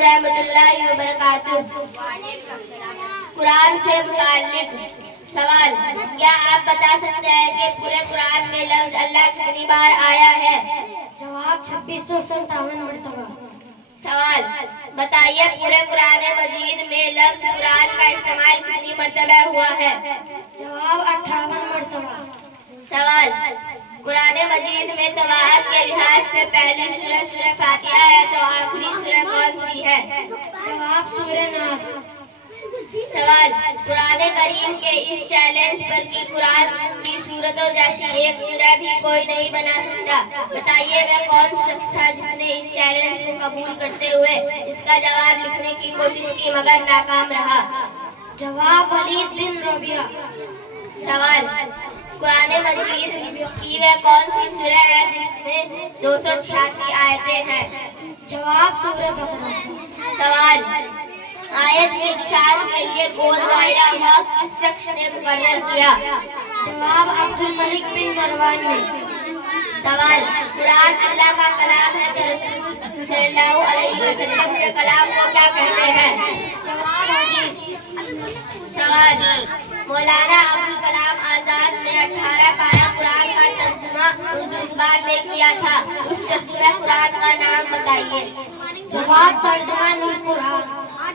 रहमतुल्लाहि व बरकातुहू। कुरान से मुताल्लिक सवाल, क्या आप बता सकते हैं कि पूरे कुरान में लफ्ज अल्लाह कितनी बार आया है? जवाब 2657 मरतबा। सवाल, बताइए पूरे कुरान मजीद में लफ्ज कुरान का इस्तेमाल कितनी मरतबा हुआ है? जवाब 58 मरतबा। सवाल, कुरान मजीद में तवाहत के लिहाज से पहली सूरह फातिहा है तो आखिरी सूरह कौन सी है? जवाब सूरह नास। सवाल, कुरान करीम के इस चैलेंज पर कि कुरान की सूरतों जैसी एक सूरह भी कोई नहीं बना सकता, बताइए वह कौन शख्स था जिसने इस चैलेंज को कबूल करते हुए इसका जवाब लिखने की कोशिश की मगर नाकाम रहा? जवाब वलीद बिन रबिया। सवाल, कुरान मजीद की वह कौन सी सूरह है जिसमें 286 आयतें हैं? जवाब सूरह बकरा। सवाल, आयत के इरशाद के लिए गोल दायरा हुआ किस शख्स ने मुकर्रर किया? जवाब अब्दुल मलिक बिन मरवान ने। सवाल, कुरान अल्लाह का कलाम है तो रसूल सल्लल्लाहु अलैहि वसल्लम के कलाम को क्या कहते हैं? जवाब हदीस। सवाल, मौलाना अबुल कलाम आजाद ने 18 पारा कुरान का तर्जुमा उर्दू जुबान में किया था, उस तर्जुमा कुरान का नाम बताइए। जवाब तर्जुमानुल कुरान।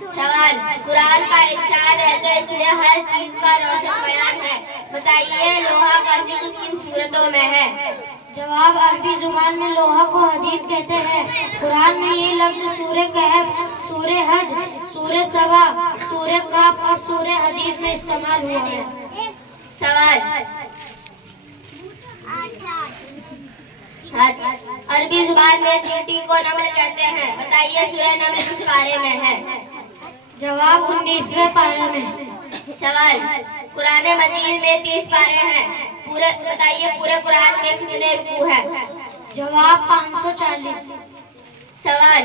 सवाल, कुरान का इरशाद है तो इसमें हर चीज का रोशन बयान है, बताइए लोहा का जिक्र किन सूरतों में है? जवाब अरबी जुबान में लोहा को हदीद कहते हैं। कुरान में ये लफ्ज सूरह कहफ, सूरह हज, सूरह सबा, सूरह काफ और सूरह हदीद में इस्तेमाल हुआ है। सवाल, अरबी जुबान में चींटी को नमल कहते हैं, बताइए सूरह नमल किस पारे में है? जवाब 19वें पारे में। सवाल, कुरान मजीद में 30 पारे हैं, बताइए पूरे कुरान में कितने रुकू है? जवाब 540। सवाल,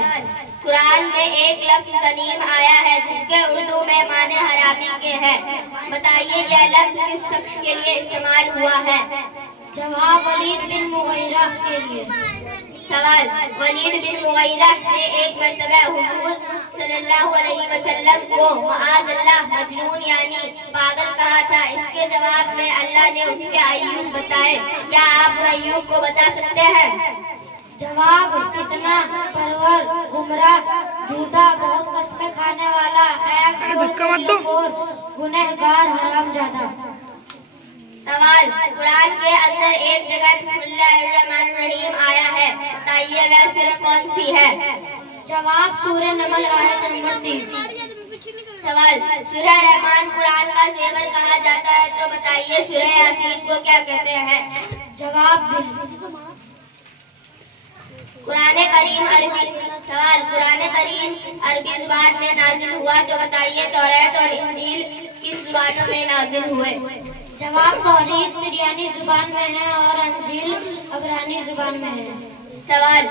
कुरान में एक लफ्ज गनीम आया है जिसके उर्दू में माने हरामी के हैं, बताइए यह लफ्ज किस शख्स के लिए इस्तेमाल हुआ है? जवाब वलीद बिन मुगीरा के लिए। सवाल, वलीद बिन मुगीरा ने एक मर्तबा हुजूर सल्लल्लाहु अलैहि वसल्लम को मआज़ल्लाह मजनून यानी पागल कहा था, इसके जवाब में अल्लाह ने उसके अय्यूब बताए, क्या आप अय्यूब को बता सकते हैं? जवाब फितना परवर, गुमराह, झूठा, बहुत कस्में खाने वाला, गुनहगार, हरामजादा। सवाल, कुरान के अंदर एक जगह बिस्मिल्लाहिर्रहमानिर्रहीम आया है, बताइए वह सूरह कौन सी है? जवाब सूरह नमल आयत नंबर 30। सवाल, सूरह रहमान कुरान का ज़ेवर कहा जाता है तो बताइए सूरह यासीन को क्या कहते हैं? जवाब दिल। कुरान करीम अरबी जुबान में नाजिल हुआ तो बताइए तौरात और इंजील किन जुबानों में नाजिल हुए? जवाब तौरीत सिरियानी जुबान में है और अंजील अबरानी जुबान में है। सवाल,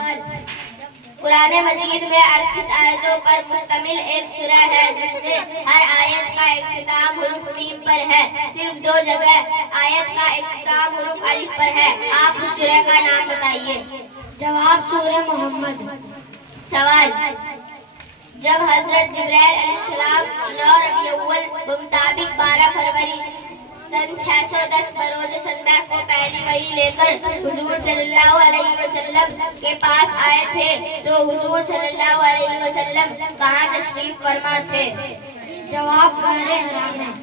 कुरान मजीद में 38 आयतों पर मुश्तमिल एक सूरह है जिसमें हर आयत का इख्तिताम हुरूफ मीम पर है, सिर्फ 2 जगह आयत का इख्तिताम हुरूफ अलिफ पर है, आप उस सूरह का नाम बताइए। जवाब सूरह मोहम्मद। सवाल, जब हजरत जिब्राइल अलैहिस्सलाम 9 रबी अव्वल मुताबिक 12 फरवरी सन 610 बरोज शन्बह को पहली वही लेकर हुजूर सल्लल्लाहु अलैहि वसल्लम के पास आए थे तो हुजूर सल्लल्लाहु अलैहि वसल्लम कहाँ तशरीफ फरमा थे? जवाब गारे हरा में।